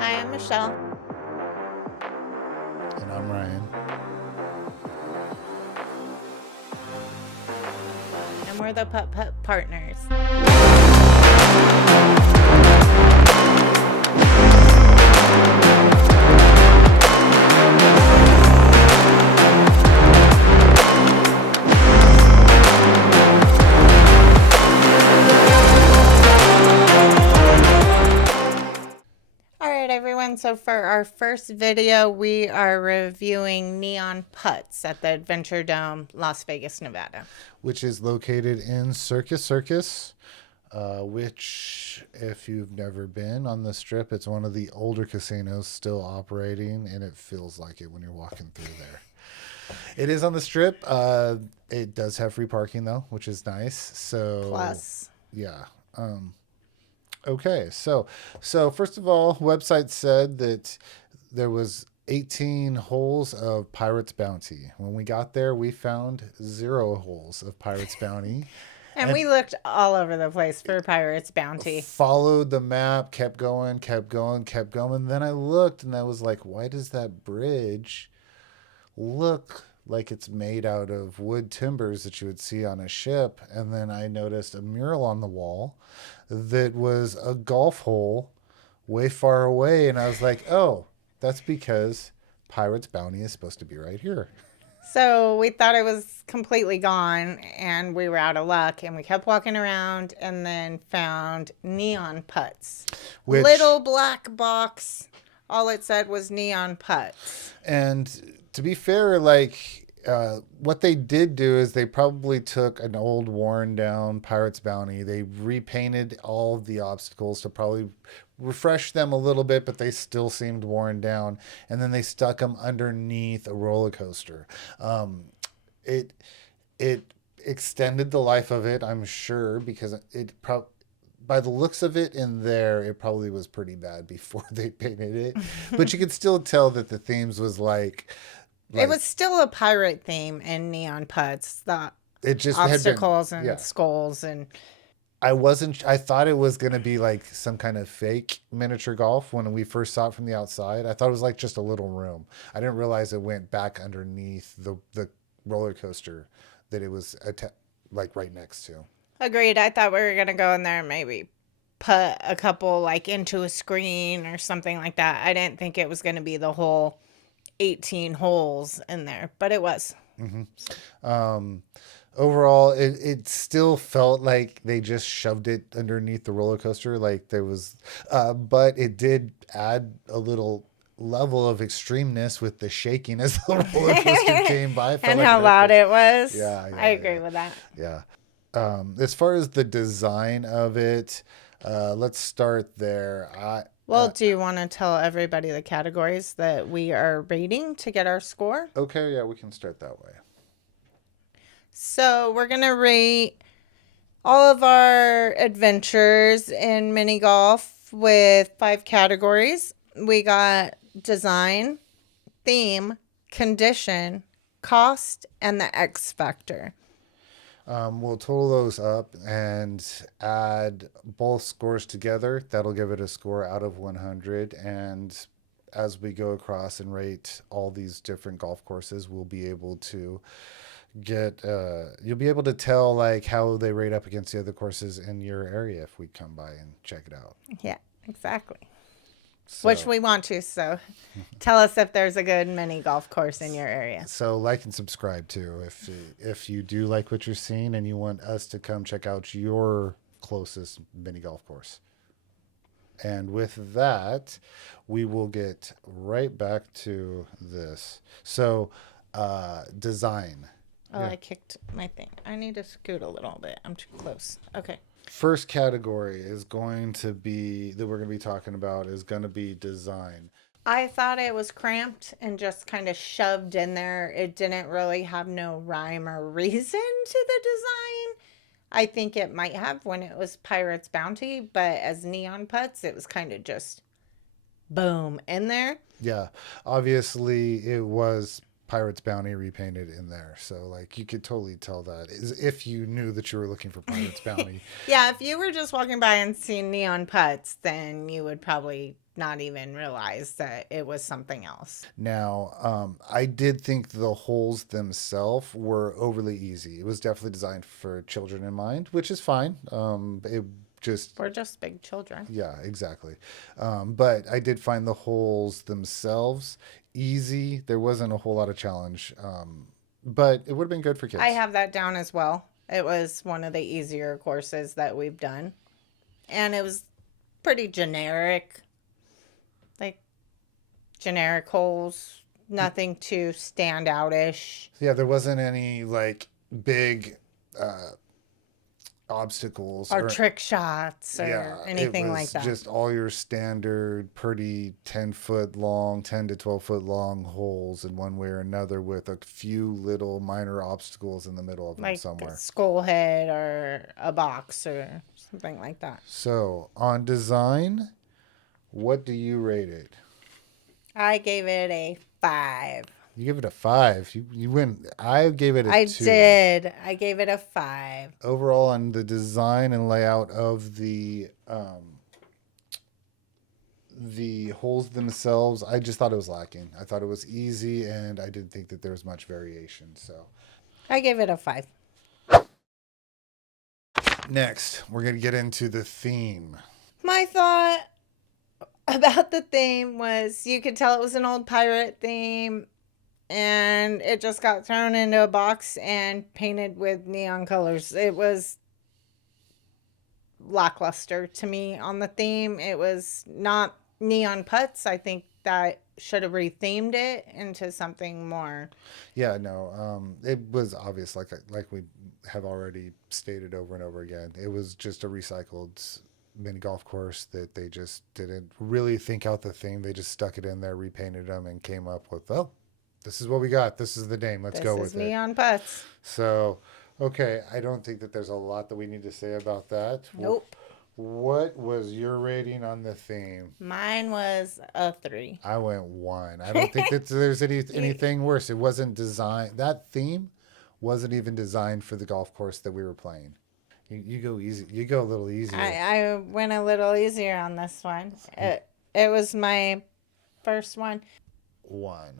Hi, I'm Michelle. And I'm Ryan. And we're the Putt-Putt partners. Alright everyone, so for our first video, we are reviewing neon putts at the Adventuredome, Las Vegas, Nevada. Which is located in Circus Circus, which, if you've never been on the Strip, it's one of the older casinos still operating, and it feels like it when you're walking through there. It is on the Strip. It does have free parking, though, which is nice. So, Plus. Yeah. Okay, so first of all, website said that there was 18 holes of Pirate's Bounty. When we got there, we found 0 holes of Pirate's Bounty. And we looked all over the place for Pirate's Bounty. Followed the map, kept going. Then I looked and I was like, why does that bridge look like it's made out of wood timbers that you would see on a ship? And then I noticed a mural on the wall that was a golf hole way far away. And I was like, oh, that's because Pirate's Bounty is supposed to be right here. So we thought it was completely gone and we were out of luck, and we kept walking around and then found neon putts. Little black box. All it said was neon putts. And to be fair, like, what they did do is they probably took an old worn down Pirate's Bounty. They repainted all of the obstacles to probably refresh them a little bit, but they still seemed worn down. And then they stuck them underneath a roller coaster. It extended the life of it, I'm sure, because by the looks of it in there, it probably was pretty bad before they painted it. But you could still tell that the themes was like it was still a pirate theme in neon putts. It just obstacles and skulls and. I thought it was going to be like some kind of fake miniature golf when we first saw it from the outside. I thought it was like just a little room. I didn't realize it went back underneath the roller coaster that it was like right next to. Agreed. I thought we were going to go in there and maybe put a couple like into a screen or something like that. I didn't think it was going to be the whole 18 holes in there, but it was. Mm-hmm. Overall, it still felt like they just shoved it underneath the roller coaster. Like there was, but it did add a little level of extremeness with the shaking as the roller coaster came by. And like how loud it was. Yeah, I agree with that. Yeah. As far as the design of it, let's start there. Do you want to tell everybody the categories that we are rating to get our score? Okay, yeah, we can start that way. So we're going to rate all of our adventures in mini golf with 5 categories. We got design, theme, condition, cost, and the X factor. We'll total those up and add both scores together. That'll give it a score out of 100. And as we go across and rate all these different golf courses, we'll be able to you'll be able to tell like how they rate up against the other courses in your area if we come by and check it out. Yeah, exactly. So, which we want to, so tell us if there's a good mini golf course in your area. So like and subscribe too if you do like what you're seeing and you want us to come check out your closest mini golf course. And with that, we will get right back to this. So design. Oh, yeah. I kicked my thing. I need to scoot a little bit. I'm too close. Okay. First category is going to be that we're going to be talking about is going to be design. I thought it was cramped and just kind of shoved in there. It didn't really have no rhyme or reason to the design. I think it might have when it was Pirate's Bounty, but as neon putts, it was kind of just boom in there. Yeah. Obviously, it was Pirate's Bounty repainted in there. So like you could totally tell that is if you knew that you were looking for Pirate's Bounty. Yeah, if you were just walking by and seeing neon putts, then you would probably not even realize that it was something else. Now, I did think the holes themselves were overly easy. It was definitely designed for children in mind, which is fine. It just We're just big children. yeah, exactly. But I did find the holes themselves easy. There wasn't a whole lot of challenge, but it would have been good for kids. I have that down as well. It was one of the easier courses that we've done. And it was pretty generic. Like generic holes. Nothing too stand outish. Yeah, there wasn't any like big obstacles Or trick shots or yeah, anything it like was that. just all your standard pretty 10-foot long, 10 to 12-foot long holes in one way or another with a few little minor obstacles in the middle of them Like somewhere. a skull head or a box or something like that. So, on design, what do you rate it? I gave it a 5. You give it a 5. You win. I gave it a 2. I did. I gave it a 5. Overall, on the design and layout of the holes themselves, I just thought it was lacking. I thought it was easy, and I didn't think that there was much variation. So, I gave it a 5. next, we're going to get into the theme. My thought about the theme was you could tell it was an old pirate theme and it just got thrown into a box and painted with neon colors. It was lackluster to me on the theme. It was not neon putts. I think that should have rethemed it into something more. Yeah, no, it was obvious, like we have already stated over and over again. It was just a recycled mini golf course that they just didn't really think out the theme. They just stuck it in there, repainted them, and came up with, well, this is what we got. This is the name. Let's go with it. Neon putts. So, okay, I don't think that there's a lot that we need to say about that. Nope. What was your rating on the theme? Mine was a 3. I went 1. I don't think that there's anything worse. It wasn't designed. That theme wasn't even designed for the golf course that we were playing. You go easy. You go a little easier. I went a little easier on this one. It was my first one. 1.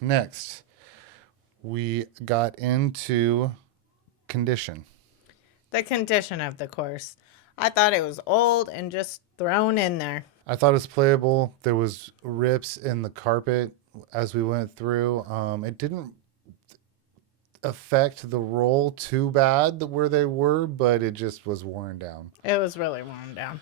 Next, we got into condition. The condition of the course. I thought it was old and just thrown in there. I thought it was playable. There was rips in the carpet as we went through. It didn't affect the roll too bad where they were, but it just was worn down. It was really worn down.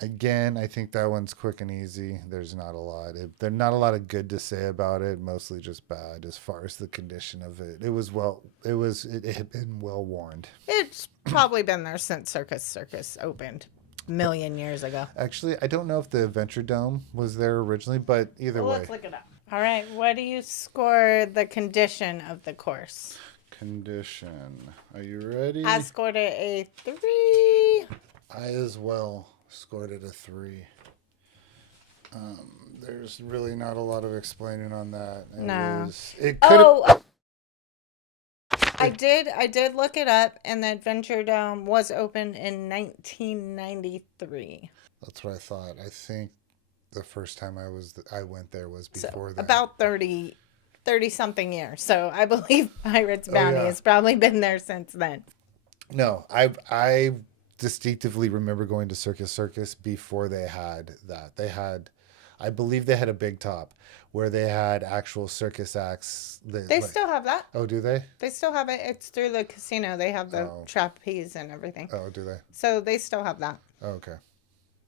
Again, I think that one's quick and easy. There's not a lot. There's not a lot of good to say about it. Mostly just bad as far as the condition of it. It had been well worn. It's probably been there since Circus Circus opened a million years ago. Actually, I don't know if the Adventuredome was there originally, but either way. Let's look it up. All right, what do you score the condition of the course? Condition. Are you ready? I scored it a 3. I as well scored it a 3. There's really not a lot of explaining on that. It could. I did look it up, and the Adventuredome was opened in 1993. That's what I thought. I think the first time I went there was before that. About 30 something years. So I believe Pirate's Bounty has probably been there since then. No, I distinctively remember going to Circus Circus before they had that. I believe they had a big top where they had actual circus acts. They still have that. Oh, do they? They still have it. It's through the casino. They have the trapeze and everything. Oh, do they? So they still have that. Oh, okay.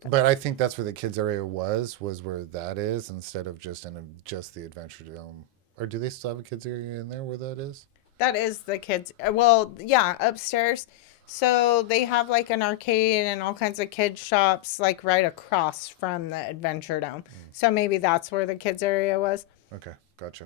But I think that's where the kids area was where that is instead of just the Adventuredome. Or do they still have a kids area in there where that is? That is the kids. Well, yeah, upstairs. So they have like an arcade and all kinds of kids shops like right across from the Adventuredome. So maybe that's where the kids area was. Okay, gotcha.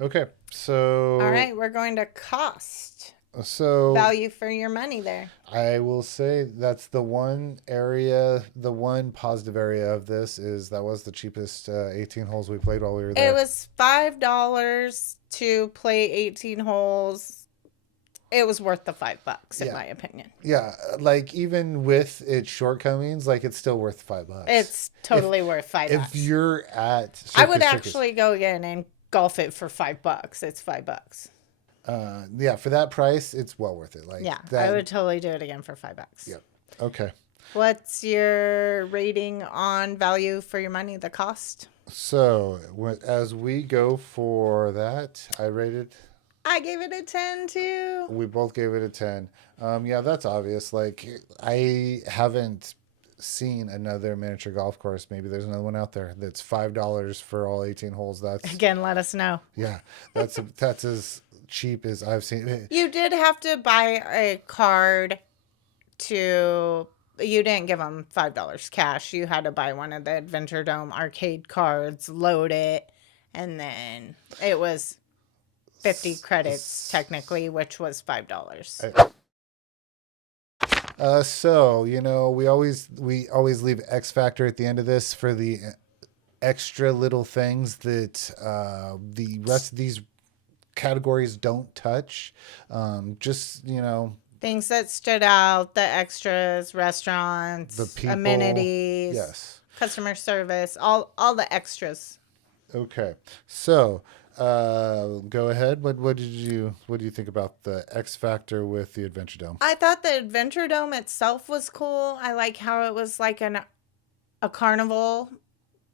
Okay, so all right, we're going to cost. So Value for your money there. I will say that's the one area, the one positive area of this is that was the cheapest 18 holes we played while we were It there. was $5 to play 18 holes. It was worth the $5, in Yeah. my opinion. Yeah, like even with its shortcomings, like it's still worth $5. It's If totally worth $5. if you're at I would Circus Circus, actually go again and golf it for $5. It's $5. yeah, for that price, it's well worth it. Like Yeah, I that. would totally do it again for $5. Yep. Okay. What's your rating on value for your money, the cost? So as we go for that, I rated. I gave it a 10 too. We both gave it a 10. Yeah, that's obvious. Like I haven't seen another miniature golf course. Maybe there's another one out there that's $5 for all 18 holes. That's Again, let us know. yeah, that's as cheap as I've seen. You did have to buy a card to. You didn't give them $5 cash. You had to buy one of the Adventuredome arcade cards, load it, and then it was 50 credits technically, which was $5. So we always leave X factor at the end of this for the extra little things that the rest of these categories don't touch. Just Things that stood out, the extras, restaurants, the people, amenities, yes. customer service, all the extras. Okay, so go ahead. What do you think about the X factor with the Adventuredome? I thought the Adventuredome itself was cool. I like how it was like a carnival,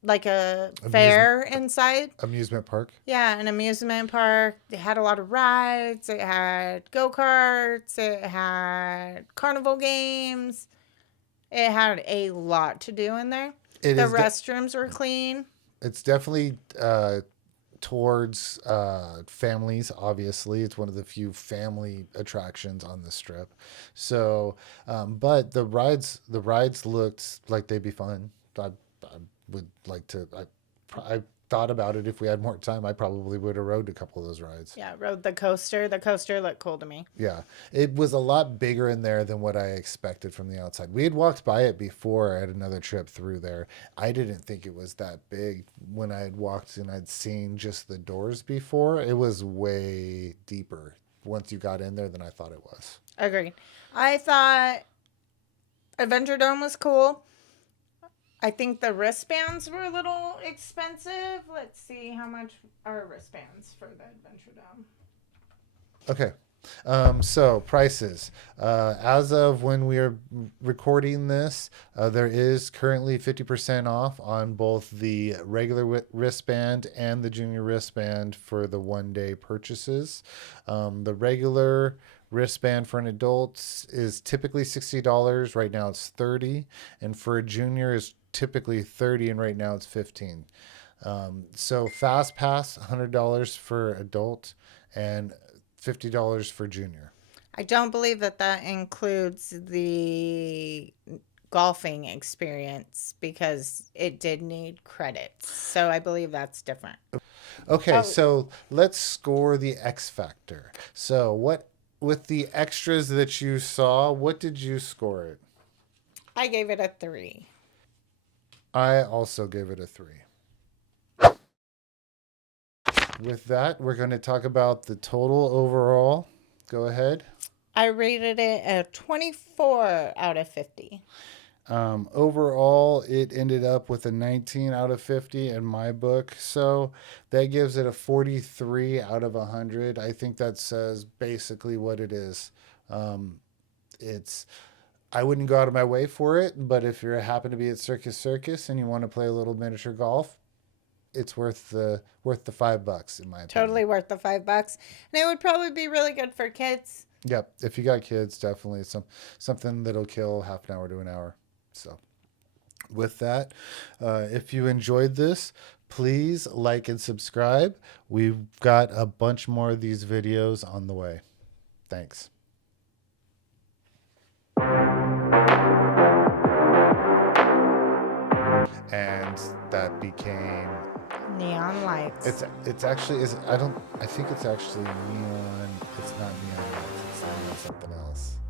like a fair inside. Amusement park. Yeah, an amusement park. It had a lot of rides. It had go-karts. It had carnival games. It had a lot to do in there. The restrooms were clean. It's definitely towards families. Obviously, it's one of the few family attractions on the strip. So, but the rides looked like they'd be fun. I would like to. I thought about it. If we had more time, I probably would have rode a couple of those rides. Yeah, rode the coaster. The coaster looked cool to me. Yeah, it was a lot bigger in there than what I expected from the outside. We had walked by it before at another trip through there. I didn't think it was that big when I had walked and I'd seen just the doors before. It was way deeper once you got in there than I thought it was. Agreed. I thought Adventuredome was cool. I think the wristbands were a little expensive. Let's see how much are wristbands for the Adventuredome. Okay. So prices. As of when we are recording this, there is currently 50% off on both the regular wristband and the junior wristband for the 1-day purchases. The regular wristband for an adult is typically $60. Right now it's $30, and for a junior is typically $30, and right now it's $15. So Fast Pass $100 for adult and $50 for junior. I don't believe that includes the golfing experience because it did need credits. So I believe that's different. Okay, so let's score the X factor. So what with the extras that you saw, what did you score it? I gave it a 3. I also gave it a 3. With that, we're going to talk about the total overall. Go ahead. I rated it a 24 out of 50. Overall, it ended up with a 19 out of 50 in my book. So that gives it a 43 out of 100. I think that says basically what it is. I wouldn't go out of my way for it, but if you happen to be at Circus Circus and you want to play a little miniature golf, it's worth the $5 in my opinion. Totally worth the $5, and it would probably be really good for kids. Yep, if you got kids, definitely something that'll kill half an hour to an hour. So, with that, if you enjoyed this, please like and subscribe. We've got a bunch more of these videos on the way. Thanks. And that became neon lights. It's actually I think it's actually neon. It's not neon lights. It's something else.